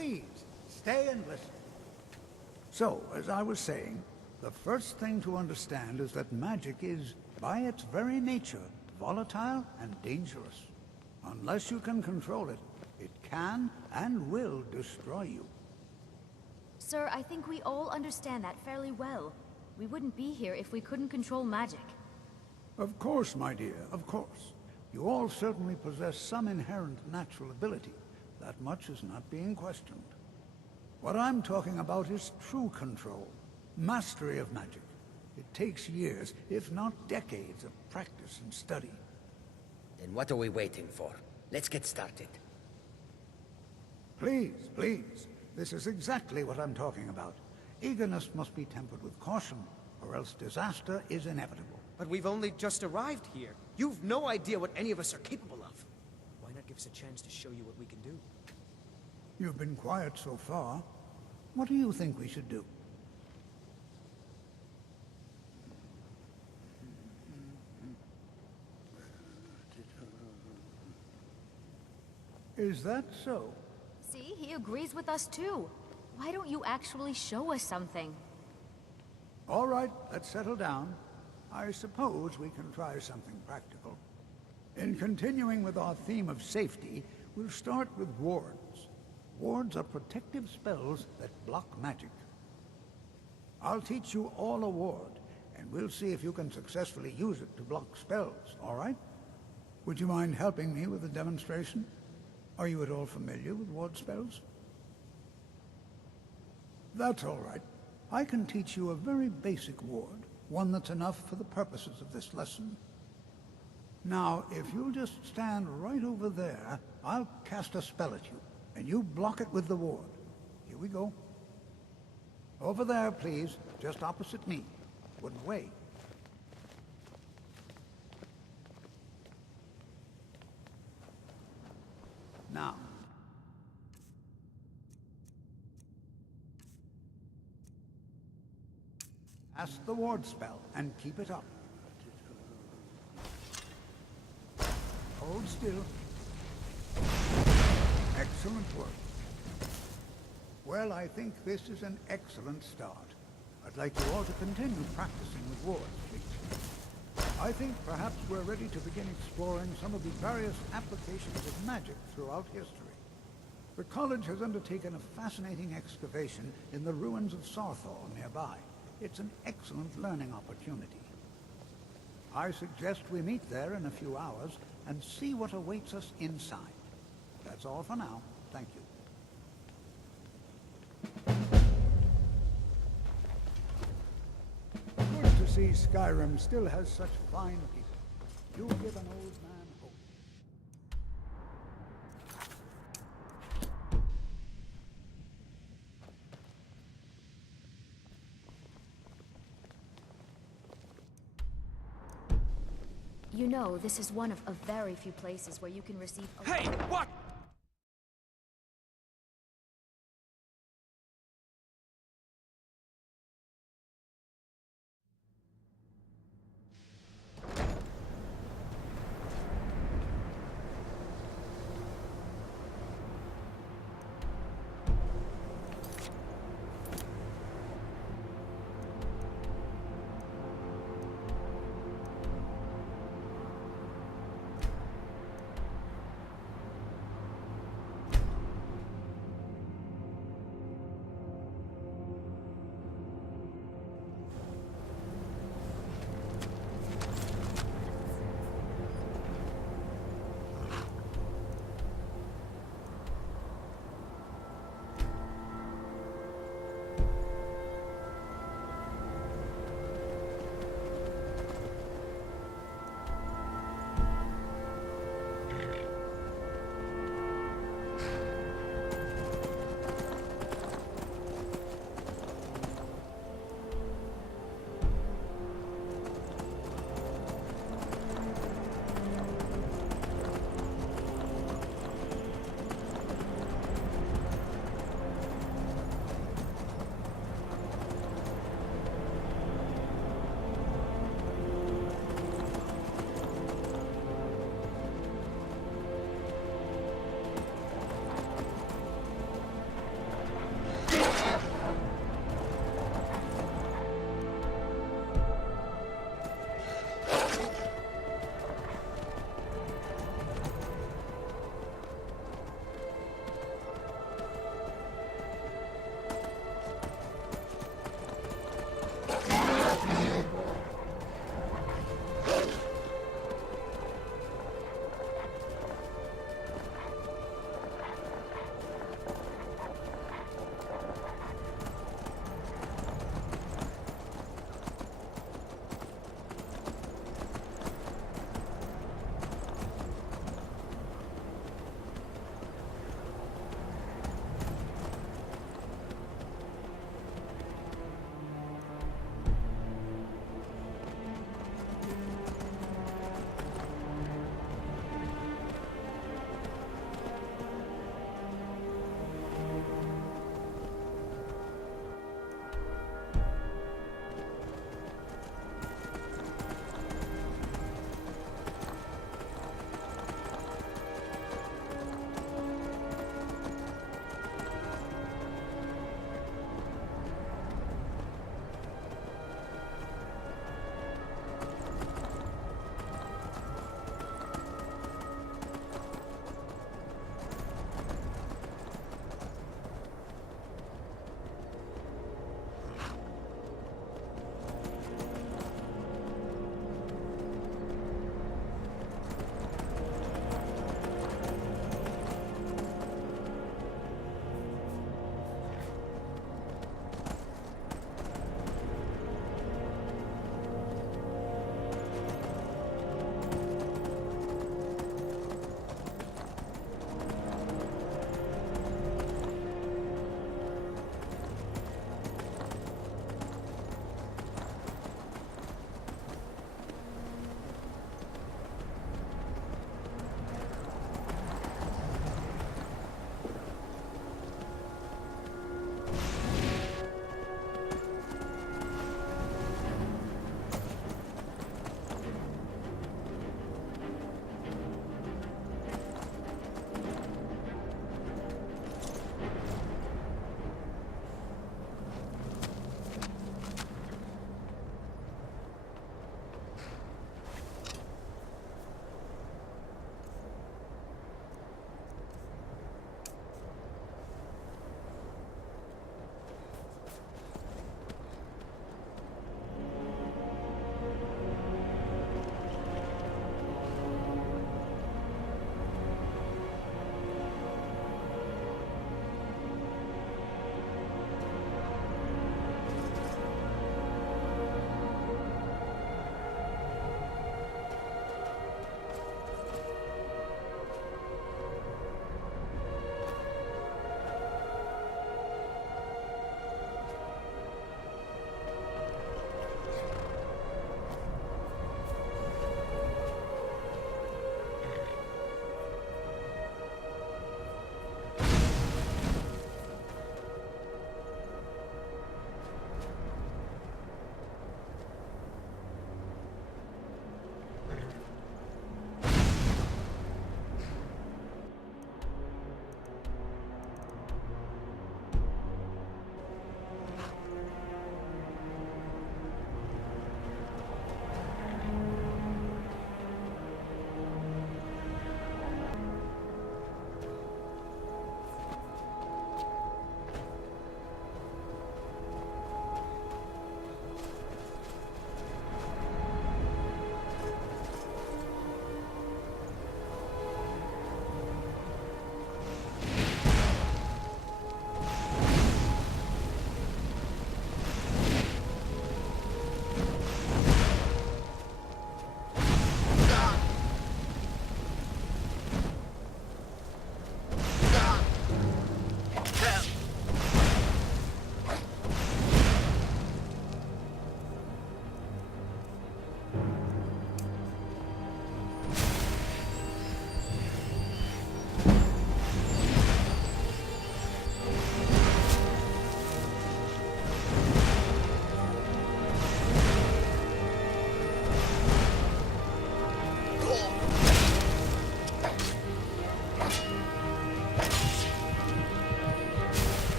Please, stay and listen. So, as I was saying, the first thing to understand is that magic is, by its very nature, volatile and dangerous. Unless you can control it, it can and will destroy you. Sir, I think we all understand that fairly well. We wouldn't be here if we couldn't control magic. Of course, my dear, of course. You all certainly possess some inherent natural ability. That much is not being questioned. What I'm talking about is true control, mastery of magic. It takes years, if not decades, of practice and study. Then what are we waiting for? Let's get started. Please, please. This is exactly what I'm talking about. Eagerness must be tempered with caution, or else disaster is inevitable. But we've only just arrived here. You've no idea what any of us are capable of. Why not give us a chance to show you what we can do? You've been quiet so far. What do you think we should do? Is that so? See, he agrees with us too. Why don't you actually show us something? All right, let's settle down. I suppose we can try something practical. In continuing with our theme of safety, we'll start with wards. Wards are protective spells that block magic. I'll teach you all a ward, and we'll see if you can successfully use it to block spells, all right? Would you mind helping me with the demonstration? Are you at all familiar with ward spells? That's all right. I can teach you a very basic ward, one that's enough for the purposes of this lesson. Now, if you'll just stand right over there, I'll cast a spell at you, and you block it with the ward. Here we go. Over there, please, just opposite me. Wouldn't wait. Now. Cast the ward spell and keep it up. Hold still. Excellent work. Well, I think this is an excellent start. I'd like you all to continue practicing with wards, please. I think perhaps we're ready to begin exploring some of the various applications of magic throughout history. The college has undertaken a fascinating excavation in the ruins of Sarthal nearby. It's an excellent learning opportunity. I suggest we meet there in a few hours and see what awaits us inside. That's all for now. Thank you. Good to see Skyrim still has such fine people. You give an old man hope. You know, this is one of a very few places where you can receive a— Hey, what?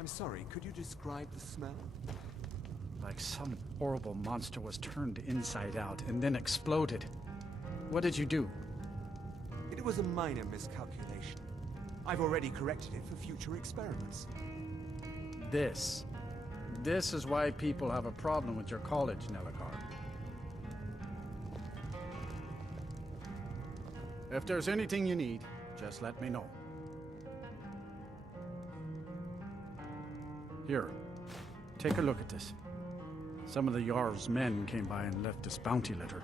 I'm sorry, could you describe the smell? Like some horrible monster was turned inside out and then exploded. What did you do? It was a minor miscalculation. I've already corrected it for future experiments. This is why people have a problem with your college, Nelligar. If there's anything you need, just let me know. Here, take a look at this. Some of the Jarl's men came by and left this bounty letter.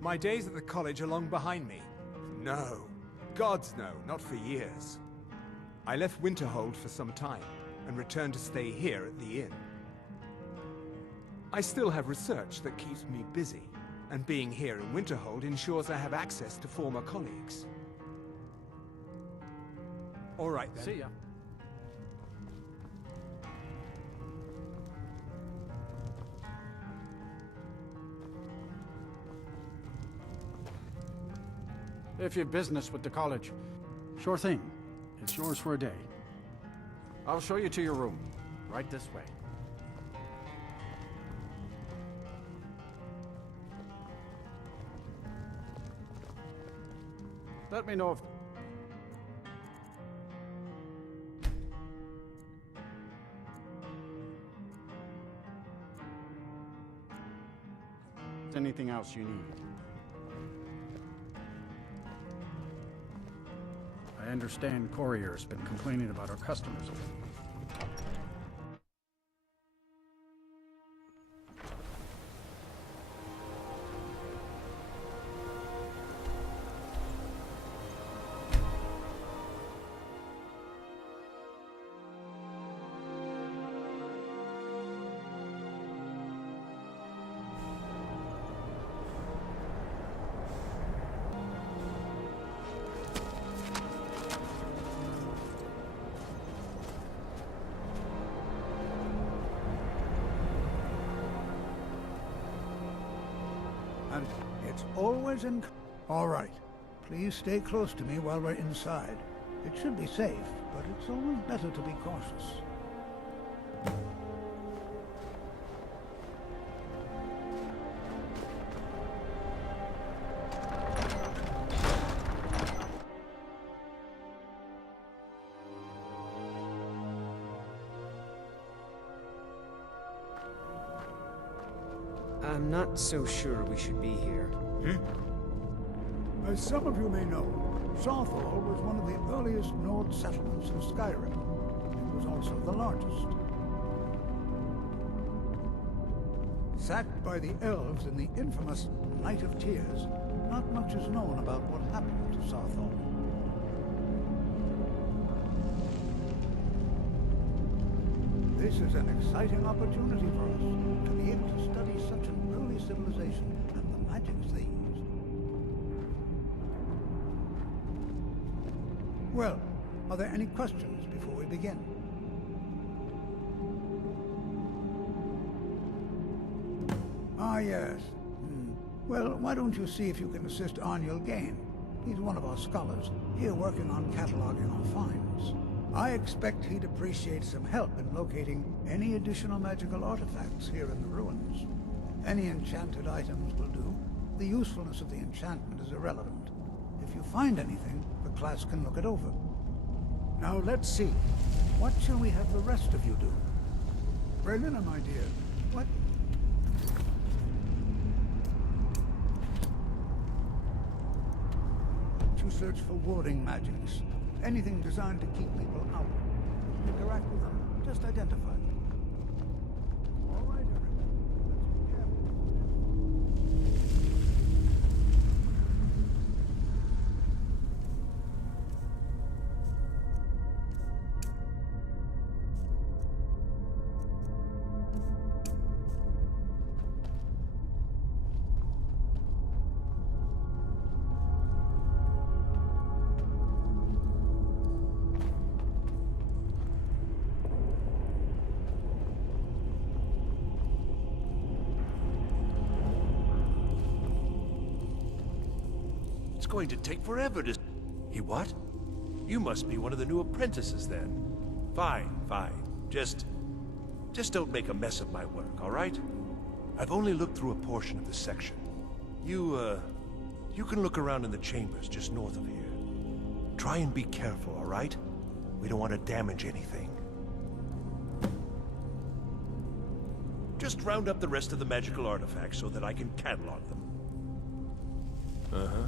My days at the college are long behind me. No. Gods no, not for years. I left Winterhold for some time, and returned to stay here at the inn. I still have research that keeps me busy, and being here in Winterhold ensures I have access to former colleagues. All right then. See ya. If you've business with the college, sure thing. It's yours for a day. I'll show you to your room. Right this way. Let me know if... there's anything else you need. I understand Courier's been complaining about our customers. and it's always in... All right. Please stay close to me while we're inside. It should be safe, but it's always better to be cautious. I'm not so sure we should be here. As some of you may know, Southall was one of the earliest Nord settlements in Skyrim. It was also the largest. Sacked by the elves in the infamous Night of Tears, not much is known about what happened to Southall. This is an exciting opportunity for us to be able to study such an early civilization and the magics they used. Well, are there any questions before we begin? Ah, yes. Well, why don't you see if you can assist Arniel Gain? He's one of our scholars, here working on cataloging our finds. I expect he'd appreciate some help in locating any additional magical artifacts here in the ruins. Any enchanted items will do. The usefulness of the enchantment is irrelevant. If you find anything, the class can look it over. Now let's see. What shall we have the rest of you do? Berlina, my dear, what... To search for warding magics. Anything designed to keep people out. Interact with them. Just identify them. All right, everyone. Let's be careful. It's going to take forever to... He what? You must be one of the new apprentices then. Fine, fine. Just don't make a mess of my work, all right? I've only looked through a portion of this section. You can look around in the chambers just north of here. Try and be careful, all right? We don't want to damage anything. Just round up the rest of the magical artifacts so that I can catalog them. Uh-huh.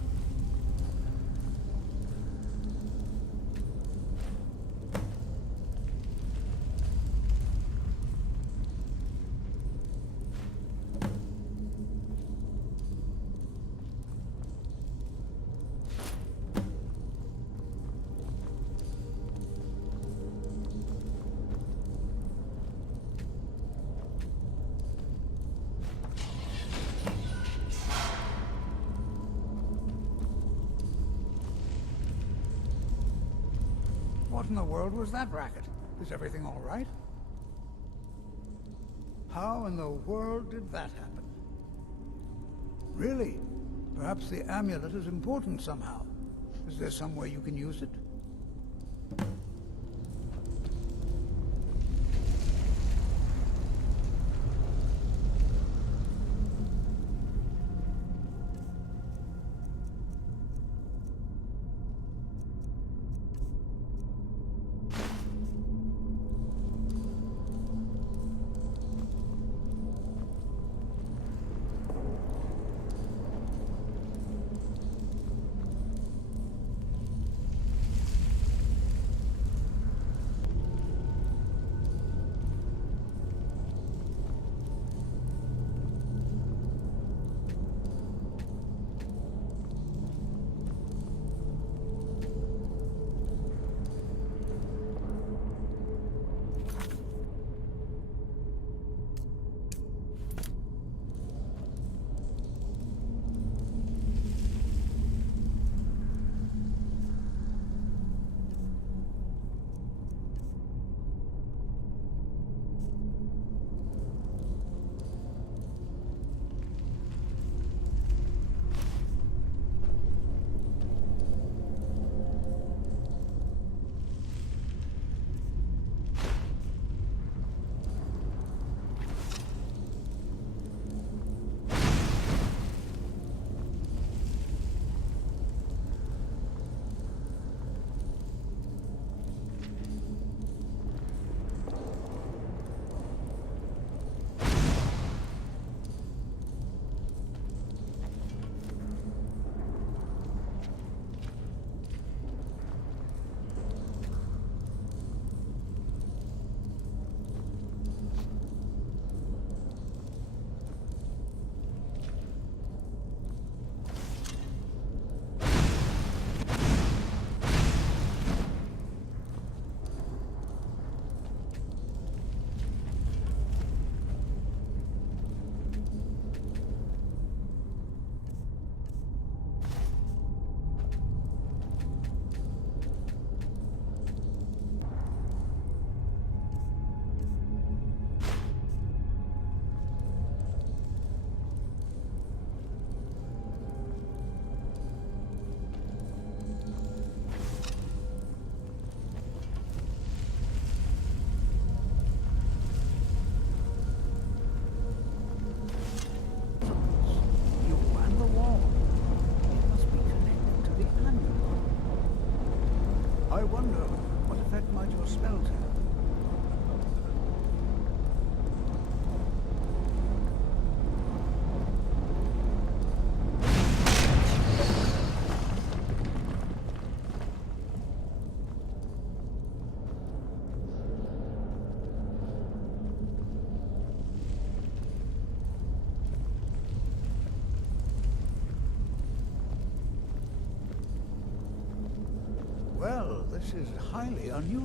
What in the world was that racket? Is everything all right? How in the world did that happen? Really? Perhaps the amulet is important somehow. Is there some way you can use it? wonder what effect might your spells have. Well, this is highly unusual.